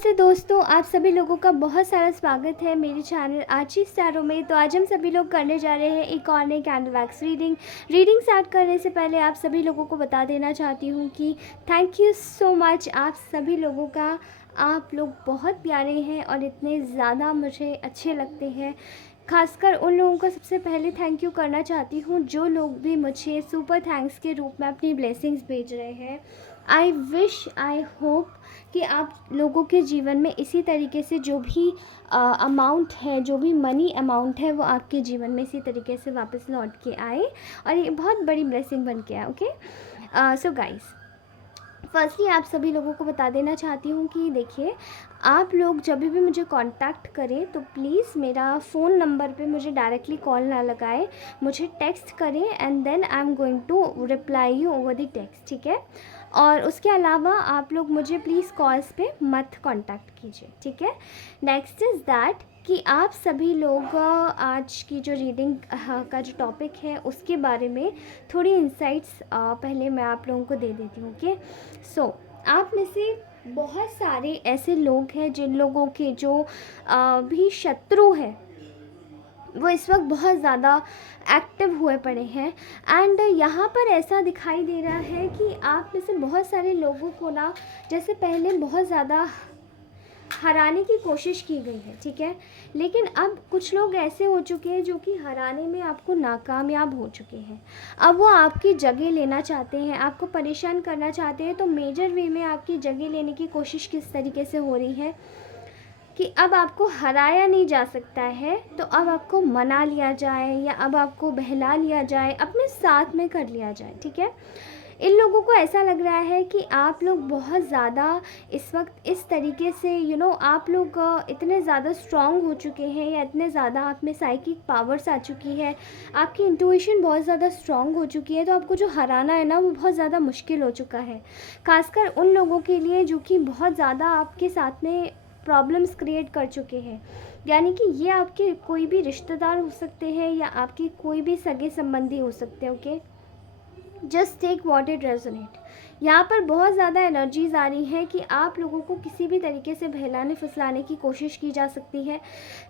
नमस्ते दोस्तों, आप सभी लोगों का बहुत सारा स्वागत है मेरे चैनल आची स्टारों में। तो आज हम सभी लोग करने जा रहे हैं एक और नई कैंडल वैक्स रीडिंग स्टार्ट करने से पहले आप सभी लोगों को बता देना चाहती हूँ कि थैंक यू सो मच आप सभी लोगों का। आप लोग बहुत प्यारे हैं और इतने ज़्यादा मुझे अच्छे लगते हैं। खासकर उन लोगों का सबसे पहले थैंक यू करना चाहती हूँ जो लोग भी मुझे सुपर थैंक्स के रूप में अपनी ब्लेसिंग्स भेज रहे हैं। आई होप कि आप लोगों के जीवन में इसी तरीके से जो भी अमाउंट है, जो भी मनी अमाउंट है, वो आपके जीवन में इसी तरीके से वापस लौट के आए और ये बहुत बड़ी ब्लेसिंग बन के आए। ओके, सो गाइस, फर्स्टली आप सभी लोगों को बता देना चाहती हूँ कि देखिए, आप लोग जब भी मुझे कांटेक्ट करें तो प्लीज़ मेरा फ़ोन नंबर पे मुझे डायरेक्टली कॉल ना लगाएं, मुझे टेक्स्ट करें and then I am going to reply you over the text, ठीक है। और उसके अलावा आप लोग मुझे प्लीज़ कॉल्स पे मत कांटेक्ट कीजिए, ठीक है। नेक्स्ट इज़ दैट कि आप सभी लोग आज की जो रीडिंग का जो टॉपिक है उसके बारे में थोड़ी इंसाइट्स पहले मैं आप लोगों को दे देती हूँ। ओके, सो आप में से बहुत सारे ऐसे लोग हैं जिन लोगों के जो भी शत्रु है वो इस वक्त बहुत ज़्यादा एक्टिव हुए पड़े हैं। एंड यहाँ पर ऐसा दिखाई दे रहा है कि आप में से बहुत सारे लोगों को ना जैसे पहले बहुत ज़्यादा हराने की कोशिश की गई है, ठीक है। लेकिन अब कुछ लोग ऐसे हो चुके हैं जो कि हराने में आपको नाकामयाब हो चुके हैं। अब वो आपकी जगह लेना चाहते हैं, आपको परेशान करना चाहते हैं। तो मेजर वे में आपकी जगह लेने की कोशिश किस तरीके से हो रही है कि अब आपको हराया नहीं जा सकता है, तो अब आपको मना लिया जाए या अब आपको बहला लिया जाए, अपने साथ में कर लिया जाए, ठीक है। इन लोगों को ऐसा लग रहा है कि आप लोग बहुत ज़्यादा इस वक्त इस तरीके से आप लोग इतने ज़्यादा स्ट्रॉन्ग हो चुके हैं या इतने ज़्यादा आप में साइकिक पावर्स आ चुकी है, आपकी इंट्यूशन बहुत ज़्यादा स्ट्रॉन्ग हो चुकी है। तो आपको जो हराना है ना वो बहुत ज़्यादा मुश्किल हो चुका है, खासकर उन लोगों के लिए जो कि बहुत ज़्यादा आपके साथ में प्रॉब्लम्स क्रिएट कर चुके हैं। यानी कि ये आपके कोई भी रिश्तेदार हो सकते हैं या आपके कोई भी सगे संबंधी हो सकते हैं। Okay, just take what it resonate. यहाँ पर बहुत ज़्यादा एनर्जीज आ रही हैं कि आप लोगों को किसी भी तरीके से बहलाने फुसलाने की कोशिश की जा सकती है।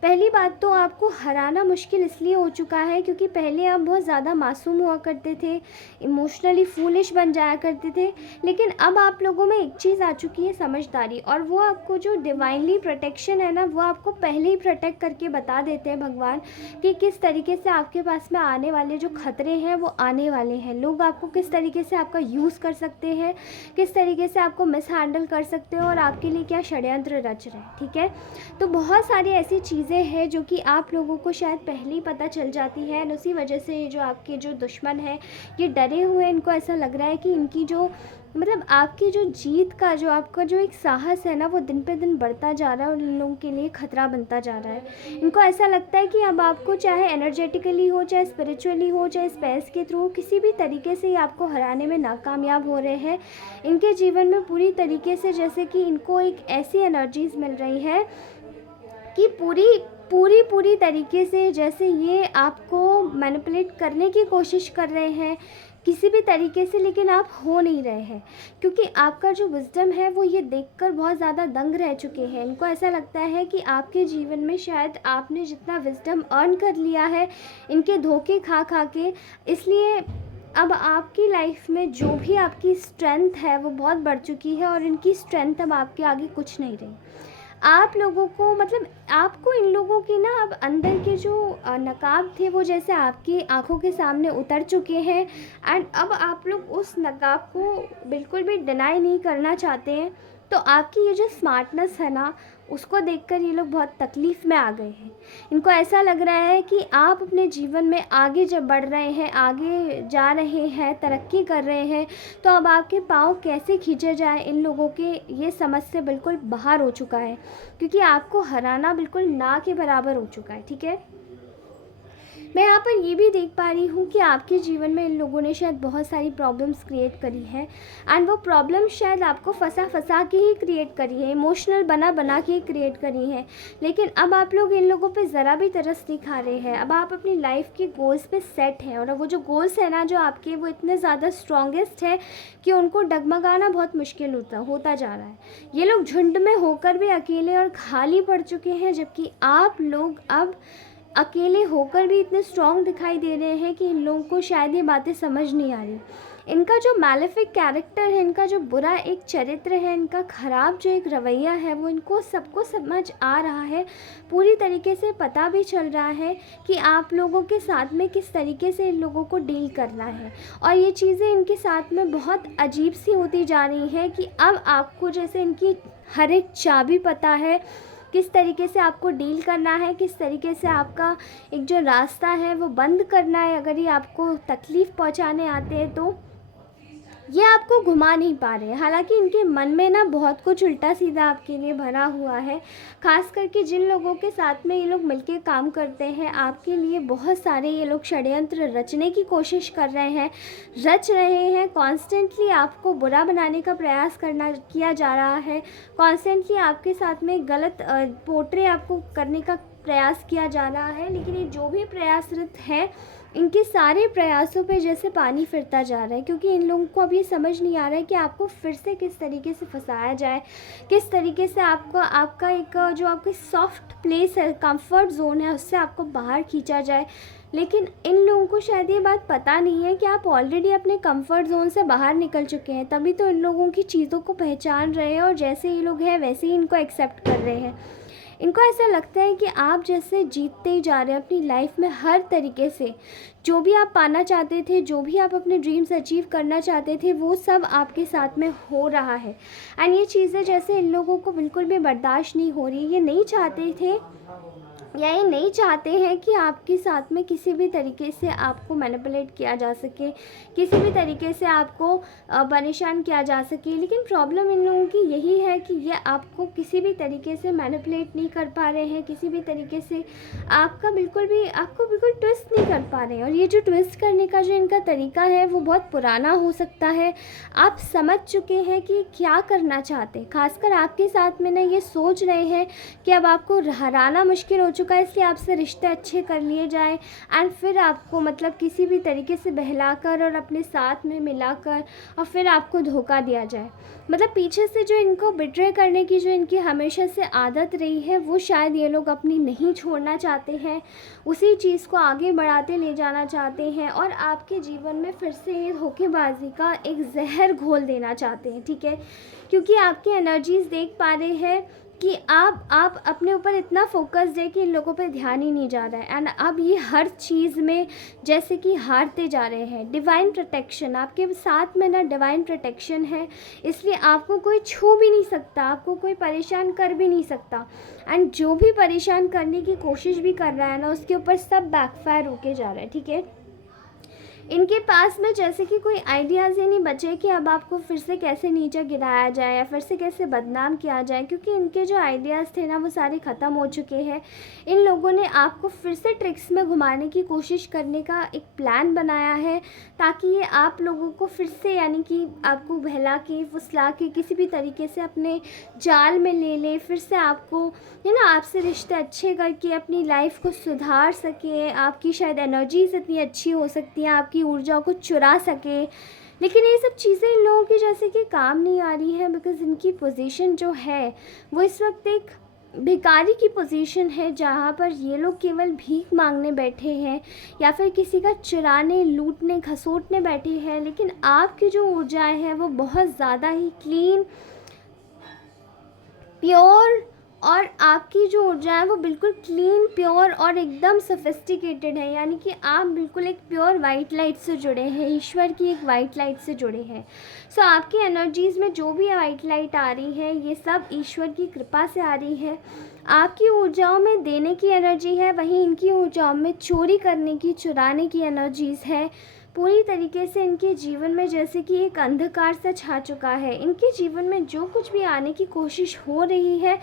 पहली बात तो आपको हराना मुश्किल इसलिए हो चुका है क्योंकि पहले आप बहुत ज़्यादा मासूम हुआ करते थे, इमोशनली फूलिश बन जाया करते थे। लेकिन अब आप लोगों में एक चीज़ आ चुकी है, समझदारी, और वो आपको जो डिवाइनली प्रोटेक्शन है ना वो आपको पहले ही प्रोटेक्ट करके बता देते हैं भगवान कि किस तरीके से आपके पास में आने वाले जो खतरे हैं वो आने वाले हैं। लोग आपको किस तरीके से आपका यूज़ कर सकते हैं, किस तरीके से आपको मिस हैंडल कर सकते हो और आपके लिए क्या षड्यंत्र रच रहे हैं, ठीक है। तो बहुत सारी ऐसी चीज़ें हैं जो कि आप लोगों को शायद पहले ही पता चल जाती है और उसी वजह से जो आपके जो दुश्मन है ये डरे हुए हैं। इनको ऐसा लग रहा है कि इनकी जो आपकी जो जीत का जो आपका जो एक साहस है ना वो दिन पे दिन बढ़ता जा रहा है और इन लोगों के लिए खतरा बनता जा रहा है। इनको ऐसा लगता है कि अब आपको चाहे एनर्जेटिकली हो, चाहे स्पिरिचुअली हो, चाहे स्पेस के थ्रू, किसी भी तरीके से आपको हराने में नाकामयाब हो रहे हैं। इनके जीवन में पूरी तरीके से जैसे कि इनको एक ऐसी एनर्जीज मिल रही है कि पूरी तरीके से जैसे ये आपको मैनिपुलेट करने की कोशिश कर रहे हैं किसी भी तरीके से, लेकिन आप हो नहीं रहे हैं क्योंकि आपका जो विजडम है वो ये देखकर बहुत ज़्यादा दंग रह चुके हैं। इनको ऐसा लगता है कि आपके जीवन में शायद आपने जितना विजडम अर्न कर लिया है इनके धोखे खा खा के, इसलिए अब आपकी लाइफ में जो भी आपकी स्ट्रेंथ है वो बहुत बढ़ चुकी है और इनकी स्ट्रेंथ अब आपके आगे कुछ नहीं रही। आप लोगों को आपको इन लोगों की ना अब अंदर के जो नकाब थे वो जैसे आपकी आंखों के सामने उतर चुके हैं एंड अब आप लोग उस नकाब को बिल्कुल भी डिनाई नहीं करना चाहते हैं। तो आपकी ये जो स्मार्टनेस है ना उसको देखकर ये लोग बहुत तकलीफ़ में आ गए हैं। इनको ऐसा लग रहा है कि आप अपने जीवन में आगे जब बढ़ रहे हैं, आगे जा रहे हैं, तरक्की कर रहे हैं, तो अब आपके पाँव कैसे खींचे जाए इन लोगों के ये समझ से बिल्कुल बाहर हो चुका है क्योंकि आपको हराना बिल्कुल ना के बराबर हो चुका है, ठीक है। मैं यहाँ पर ये भी देख पा रही हूँ कि आपके जीवन में इन लोगों ने शायद बहुत सारी प्रॉब्लम्स क्रिएट करी है, एंड वो प्रॉब्लम शायद आपको फंसा फंसा के ही क्रिएट करी है, इमोशनल बना बना के ही क्रिएट करी है। लेकिन अब आप लोग इन लोगों पे ज़रा भी तरस नहीं खा रहे हैं। अब आप अपनी लाइफ के गोल्स पे सेट हैं, और वो जो गोल्स हैं ना जो आपके, वो इतने ज़्यादा स्ट्रॉन्गेस्ट है कि उनको डगमगाना बहुत मुश्किल होता जा रहा है। ये लोग झुंड में होकर भी अकेले और खाली पड़ चुके हैं, जबकि आप लोग अब अकेले होकर भी इतने स्ट्रॉन्ग दिखाई दे रहे हैं कि इन लोगों को शायद ये बातें समझ नहीं आ रही। इनका जो मैलेफिक कैरेक्टर है, इनका जो बुरा एक चरित्र है, इनका ख़राब जो एक रवैया है, वो इनको सबको समझ आ रहा है। पूरी तरीके से पता भी चल रहा है कि आप लोगों के साथ में किस तरीके से इन लोगों को डील करना है। और ये चीज़ें इनके साथ में बहुत अजीब सी होती जा रही हैं कि अब आपको जैसे इनकी हर एक चाबी पता है, किस तरीके से आपको डील करना है, किस तरीके से आपका एक जो रास्ता है वो बंद करना है अगर ये आपको तकलीफ़ पहुंचाने आते हैं तो। ये आपको घुमा नहीं पा रहे हैं। हालांकि इनके मन में ना बहुत कुछ उल्टा सीधा आपके लिए भरा हुआ है। ख़ास करके जिन लोगों के साथ में ये लोग मिलके काम करते हैं, आपके लिए बहुत सारे ये लोग षड्यंत्र रचने की कोशिश कर रहे हैं, रच रहे हैं। कॉन्स्टेंटली आपको बुरा बनाने का प्रयास किया जा रहा है। कॉन्स्टेंटली आपके साथ में गलत पोर्ट्रे आपको करने का प्रयास किया जा रहा है। लेकिन ये जो भी प्रयासरत हैं, इनके सारे प्रयासों पे जैसे पानी फिरता जा रहा है, क्योंकि इन लोगों को अब ये समझ नहीं आ रहा है कि आपको फिर से किस तरीके से फंसाया जाए, किस तरीके से आपका एक जो आपकी सॉफ्ट प्लेस है, कंफर्ट जोन है, उससे आपको बाहर खींचा जाए। लेकिन इन लोगों को शायद ये बात पता नहीं है कि आप ऑलरेडी अपने कंफर्ट जोन से बाहर निकल चुके हैं, तभी तो इन लोगों की चीज़ों को पहचान रहे हैं और जैसे ये लोग हैं वैसे ही इनको एक्सेप्ट कर रहे हैं। इनको ऐसा लगता है कि आप जैसे जीतते ही जा रहे हैं अपनी लाइफ में हर तरीके से। जो भी आप पाना चाहते थे, जो भी आप अपने ड्रीम्स अचीव करना चाहते थे, वो सब आपके साथ में हो रहा है। एंड ये चीज़ें जैसे इन लोगों को बिल्कुल भी बर्दाश्त नहीं हो रही। ये नहीं चाहते थे या ये नहीं चाहते हैं कि आपके साथ में किसी भी तरीके से आपको मैनिपुलेट किया जा सके, किसी भी तरीके से आपको परेशान किया जा सके। लेकिन प्रॉब्लम इन लोगों की यही है कि ये आपको किसी भी तरीके से मैनिपुलेट नहीं कर पा रहे हैं, किसी भी तरीके से आपको बिल्कुल ट्विस्ट नहीं कर पा रहे हैं। और ये जो ट्विस्ट करने का जो इनका तरीका है वो बहुत पुराना हो सकता है। आप समझ चुके हैं कि क्या करना चाहते हैं। खासकर आपके साथ में ना ये सोच रहे हैं कि अब आपको हराना मुश्किल हो चुका है, इसलिए आपसे रिश्ते अच्छे कर लिए जाएं, एंड फिर आपको मतलब किसी भी तरीके से बहलाकर और अपने साथ में मिलाकर और फिर आपको धोखा दिया जाए। मतलब पीछे से जो इनको बिट्रे करने की जो इनकी हमेशा से आदत रही है, वो शायद ये लोग अपनी नहीं छोड़ना चाहते हैं, उसी चीज़ को आगे बढ़ाते ले जाना चाहते हैं और आपके जीवन में फिर से ये धोखेबाजी का एक जहर घोल देना चाहते हैं। ठीक है, क्योंकि आपकी एनर्जीज़ देख पा रहे हैं कि आप अपने ऊपर इतना फोकस्ड है कि इन लोगों पे ध्यान ही नहीं जा रहा है। एंड अब ये हर चीज़ में जैसे कि हारते जा रहे हैं। डिवाइन प्रोटेक्शन आपके साथ में ना, डिवाइन प्रोटेक्शन है, इसलिए आपको कोई छू भी नहीं सकता, आपको कोई परेशान कर भी नहीं सकता। एंड जो भी परेशान करने की कोशिश भी कर रहा है ना, उसके ऊपर सब बैकफायर होके जा रहा है। ठीक है, इनके पास में जैसे कि कोई आइडियाज़ ही नहीं बचे कि अब आपको फिर से कैसे नीचे गिराया जाए या फिर से कैसे बदनाम किया जाए, क्योंकि इनके जो आइडियाज़ थे ना वो सारे ख़त्म हो चुके हैं। इन लोगों ने आपको फिर से ट्रिक्स में घुमाने की कोशिश करने का एक प्लान बनाया है, ताकि ये आप लोगों को फिर से यानी कि आपको बहला के फुसला के किसी भी तरीके से अपने जाल में ले ले, फिर से आपको आपसे रिश्ते अच्छे करके अपनी लाइफ को सुधार सके। आपकी शायद एनर्जीज इतनी अच्छी हो सकती हैं, आपकी ऊर्जा को चुरा सके। लेकिन ये सब चीज़ें इन लोगों की जैसे कि काम नहीं आ रही हैं, बिकॉज़ इनकी पोजीशन जो है वो इस वक्त एक भिखारी की पोजीशन है, जहाँ पर ये लोग केवल भीख मांगने बैठे हैं या फिर किसी का चुराने, लूटने, खसोटने बैठे हैं। लेकिन आपकी जो ऊर्जाएं हैं वो बहुत ज़्यादा ही क्लीन, प्योर, और आपकी जो ऊर्जा है वो बिल्कुल क्लीन, प्योर और एकदम सोफिस्टिकेटेड है। यानी कि आप बिल्कुल एक प्योर वाइट लाइट से जुड़े हैं, ईश्वर की एक वाइट लाइट से जुड़े हैं। सो आपकी एनर्जीज़ में जो भी वाइट लाइट आ रही है, ये सब ईश्वर की कृपा से आ रही है। आपकी ऊर्जाओं में देने की एनर्जी है, वहीं इनकी ऊर्जाओं में चोरी करने की, चुराने की एनर्जीज़ है। पूरी तरीके से इनके जीवन में जैसे कि एक अंधकार सा छा चुका है। इनके जीवन में जो कुछ भी आने की कोशिश हो रही है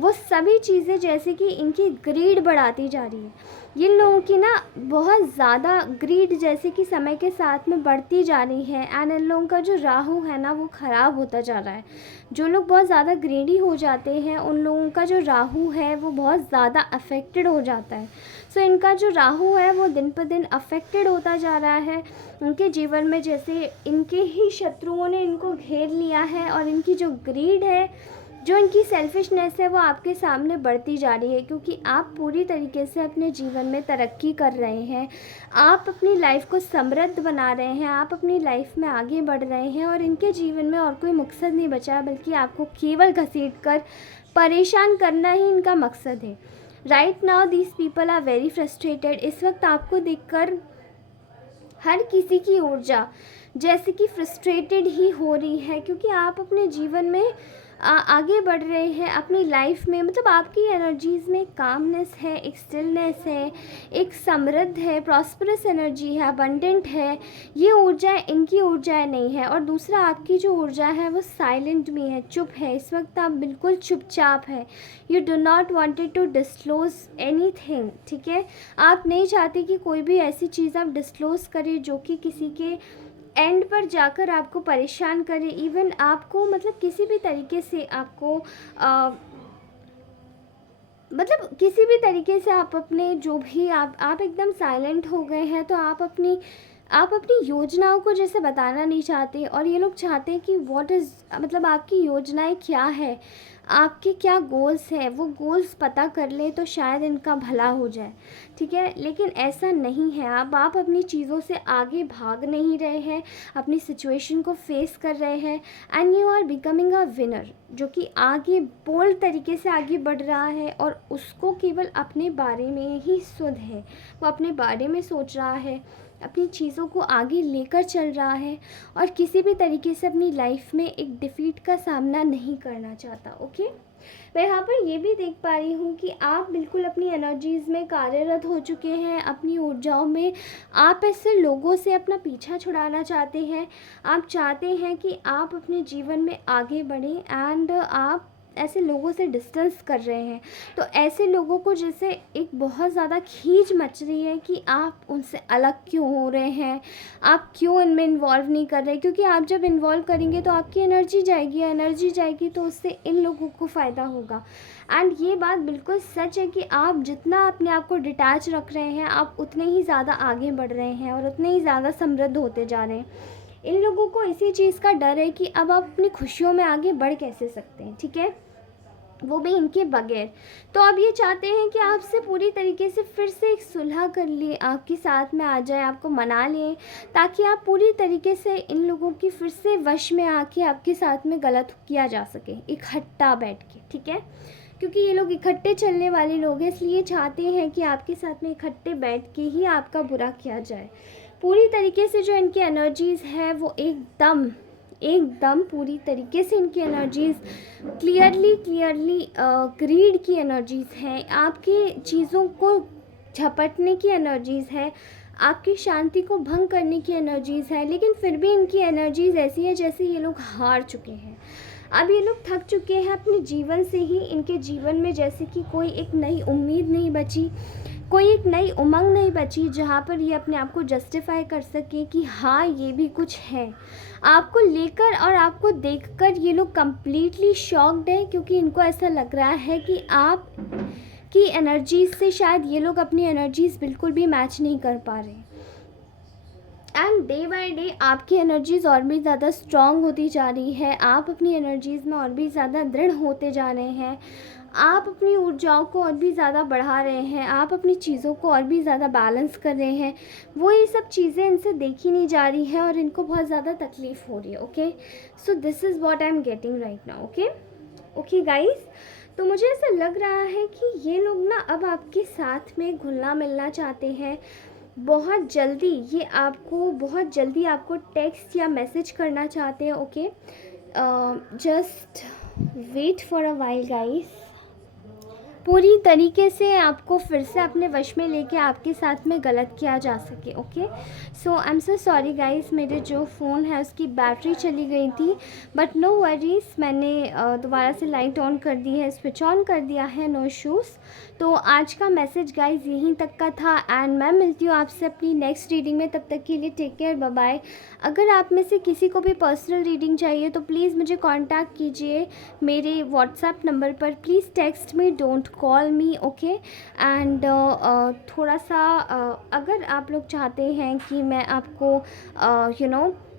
वो सभी चीज़ें जैसे कि इनकी ग्रीड बढ़ाती जा रही है। ये लोगों की ना बहुत ज़्यादा ग्रीड जैसे कि समय के साथ में बढ़ती जा रही है। एंड इन लोगों का जो राहु है ना वो ख़राब होता जा रहा है। जो लोग बहुत ज़्यादा ग्रीडी हो जाते हैं उन लोगों का जो राहु है वो बहुत ज़्यादा अफेक्टेड हो जाता है। सो इनका जो राहु है वो दिन पर दिन अफेक्टेड होता जा रहा है। उनके जीवन में जैसे इनके ही शत्रुओं ने इनको घेर लिया है और इनकी जो ग्रीड है, जो इनकी सेल्फिशनेस है वो आपके सामने बढ़ती जा रही है, क्योंकि आप पूरी तरीके से अपने जीवन में तरक्की कर रहे हैं। आप अपनी लाइफ को समृद्ध बना रहे हैं, आप अपनी लाइफ में आगे बढ़ रहे हैं और इनके जीवन में और कोई मकसद नहीं बचा बल्कि आपको केवल घसीट कर परेशान करना ही इनका मकसद है। Right now these people are very frustrated. इस वक्त आपको देखकर हर किसी की ऊर्जा जैसे कि फ्रस्ट्रेटेड ही हो रही है, क्योंकि आप अपने जीवन में आगे बढ़ रहे हैं अपनी लाइफ में। मतलब आपकी एनर्जीज़ में कामनेस है, एक स्टिलनेस है, एक समृद्ध है, प्रॉस्परस एनर्जी है, अबंडेंट है। ये ऊर्जाएं इनकी ऊर्जाएं नहीं है। और दूसरा, आपकी जो ऊर्जा है वो साइलेंट भी है, चुप है। इस वक्त आप बिल्कुल चुपचाप है। You do not wanted to disclose anything, ठीक है। आप नहीं चाहते कि कोई भी ऐसी चीज़ आप डिस्क्लोज करें जो कि किसी के एंड पर जाकर आपको परेशान करे। इवन आपको मतलब किसी भी तरीके से आपको मतलब किसी भी तरीके से आप अपने जो भी आप एकदम साइलेंट हो गए हैं। तो आप अपनी योजनाओं को जैसे बताना नहीं चाहते और ये लोग चाहते हैं कि व्हाट इज़ मतलब आपकी योजनाएं क्या है, आपके क्या गोल्स हैं, वो गोल्स पता कर ले तो शायद इनका भला हो जाए, ठीक है। लेकिन ऐसा नहीं है। आप अपनी चीज़ों से आगे भाग नहीं रहे हैं, अपनी सिचुएशन को फेस कर रहे हैं and you are becoming a winner, जो कि आगे बोल्ड तरीके से आगे बढ़ रहा है और उसको केवल अपने बारे में ही सुध है। वो अपने बारे में सोच रहा है, अपनी चीज़ों को आगे लेकर चल रहा है और किसी भी तरीके से अपनी लाइफ में एक डिफ़ीट का सामना नहीं करना चाहता। ओके, मैं यहाँ पर ये भी देख पा रही हूँ कि आप बिल्कुल अपनी एनर्जीज़ में कार्यरत हो चुके हैं, अपनी ऊर्जाओं में। आप ऐसे लोगों से अपना पीछा छुड़ाना चाहते हैं। आप चाहते हैं कि आप अपने जीवन में आगे बढ़ें एंड आप ऐसे लोगों से डिस्टेंस कर रहे हैं। तो ऐसे लोगों को जैसे एक बहुत ज़्यादा खींच मच रही है कि आप उनसे अलग क्यों हो रहे हैं, आप क्यों इनमें इन्वॉल्व नहीं कर रहे। क्योंकि आप जब इन्वॉल्व करेंगे तो आपकी एनर्जी जाएगी तो उससे इन लोगों को फ़ायदा होगा। एंड ये बात बिल्कुल सच है कि आप जितना अपने आप को डिटैच रख रहे हैं आप उतने ही ज़्यादा आगे बढ़ रहे हैं और उतने ही ज़्यादा समृद्ध होते जा रहे हैं। इन लोगों को इसी चीज़ का डर है कि अब आप अपनी खुशियों में आगे बढ़ कैसे सकते हैं, ठीक है, वो भी इनके बगैर। तो अब ये चाहते हैं कि आपसे पूरी तरीके से फिर से एक सुलह कर लिए, आपके साथ में आ जाए, आपको मना लें, ताकि आप पूरी तरीके से इन लोगों की फिर से वश में आके आपके साथ में गलत किया जा सके इकट्ठा बैठ के, ठीक है। क्योंकि ये लोग इकट्ठे चलने वाले लोग हैं, इसलिए चाहते हैं कि आपके साथ में इकट्ठे बैठ के ही आपका बुरा किया जाए। पूरी तरीके से जो इनकी एनर्जीज़ है वो एकदम पूरी तरीके से इनकी एनर्जीज़ क्लियरली ग्रीड की एनर्जीज़ हैं, आपकी चीज़ों को झपटने की एनर्जीज़ है, आपकी शांति को भंग करने की एनर्जीज़ है। लेकिन फिर भी इनकी एनर्जीज़ ऐसी है जैसे ये लोग हार चुके हैं। अब ये लोग थक चुके हैं अपने जीवन से ही। इनके जीवन में जैसे कि कोई एक नई उम्मीद नहीं बची, कोई एक नई उमंग नहीं बची जहाँ पर ये अपने आप को जस्टिफाई कर सके कि हाँ ये भी कुछ है। आपको लेकर और आपको देखकर ये लोग कम्प्लीटली शॉक्ड है, क्योंकि इनको ऐसा लग रहा है कि आप की एनर्जीज़ से शायद ये लोग अपनी एनर्जीज़ बिल्कुल भी मैच नहीं कर पा रहे। एंड डे बाय डे आपकी एनर्जीज़ और भी ज़्यादा स्ट्रॉन्ग होती जा रही है, आप अपनी एनर्जीज़ में और भी ज़्यादा दृढ़ होते जा रहे हैं, आप अपनी ऊर्जाओं को और भी ज़्यादा बढ़ा रहे हैं, आप अपनी चीज़ों को और भी ज़्यादा बैलेंस कर रहे हैं। वो ये सब चीज़ें इनसे देखी नहीं जा रही हैं और इनको बहुत ज़्यादा तकलीफ़ हो रही है। Okay, so this is what I am getting right now. Okay guys, तो मुझे ऐसा लग रहा है कि ये लोग ना अब आपके साथ में घुलना मिलना चाहते हैं। बहुत जल्दी आपको टेक्स्ट या मैसेज करना चाहते हैं। Okay, just wait for a while guys. पूरी तरीके से आपको फिर से अपने वश में लेके आपके साथ में गलत किया जा सके। Okay, so I am so sorry guys, मेरे जो फ़ोन है उसकी बैटरी चली गई थी, बट नो वरीज़, मैंने दोबारा से लाइट ऑन कर दी है, स्विच ऑन कर दिया है, नो इश्यूज़। तो आज का मैसेज गाइस यहीं तक का था, एंड मैं मिलती हूँ आपसे अपनी नेक्स्ट रीडिंग में। तब तक के लिए टेक केयर, बाय बाय। अगर आप में से किसी को भी पर्सनल रीडिंग चाहिए तो प्लीज़ मुझे कांटेक्ट कीजिए मेरे व्हाट्सएप नंबर पर। Please text me, don't call me, okay. And थोड़ा सा अगर आप लोग चाहते हैं कि मैं आपको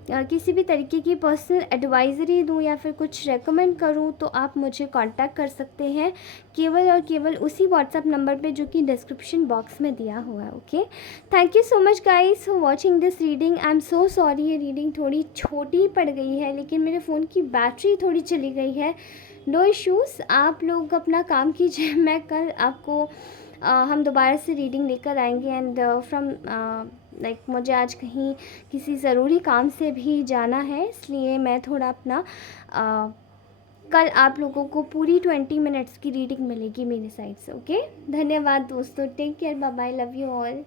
किसी भी तरीके की पर्सनल एडवाइज़री दूँ या फिर कुछ रेकमेंड करूँ, तो आप मुझे कांटेक्ट कर सकते हैं केवल और केवल उसी व्हाट्सएप नंबर पे जो कि डिस्क्रिप्शन बॉक्स में दिया हुआ है। Okay, thank you so much guys for watching this reading. I am so sorry, ये रीडिंग थोड़ी छोटी पड़ गई है, लेकिन मेरे फ़ोन की बैटरी थोड़ी चली गई है। नो इश्यूज़, आप लोग अपना काम कीजिए। मैं कल आपको हम दोबारा से रीडिंग लेकर आएंगे। एंड फ्रॉम लाइक मुझे आज कहीं किसी ज़रूरी काम से भी जाना है, इसलिए मैं थोड़ा अपना कल आप लोगों को पूरी 20 मिनट्स की रीडिंग मिलेगी मेरी साइड से। ओके, धन्यवाद दोस्तों, take care, bye bye, love you all.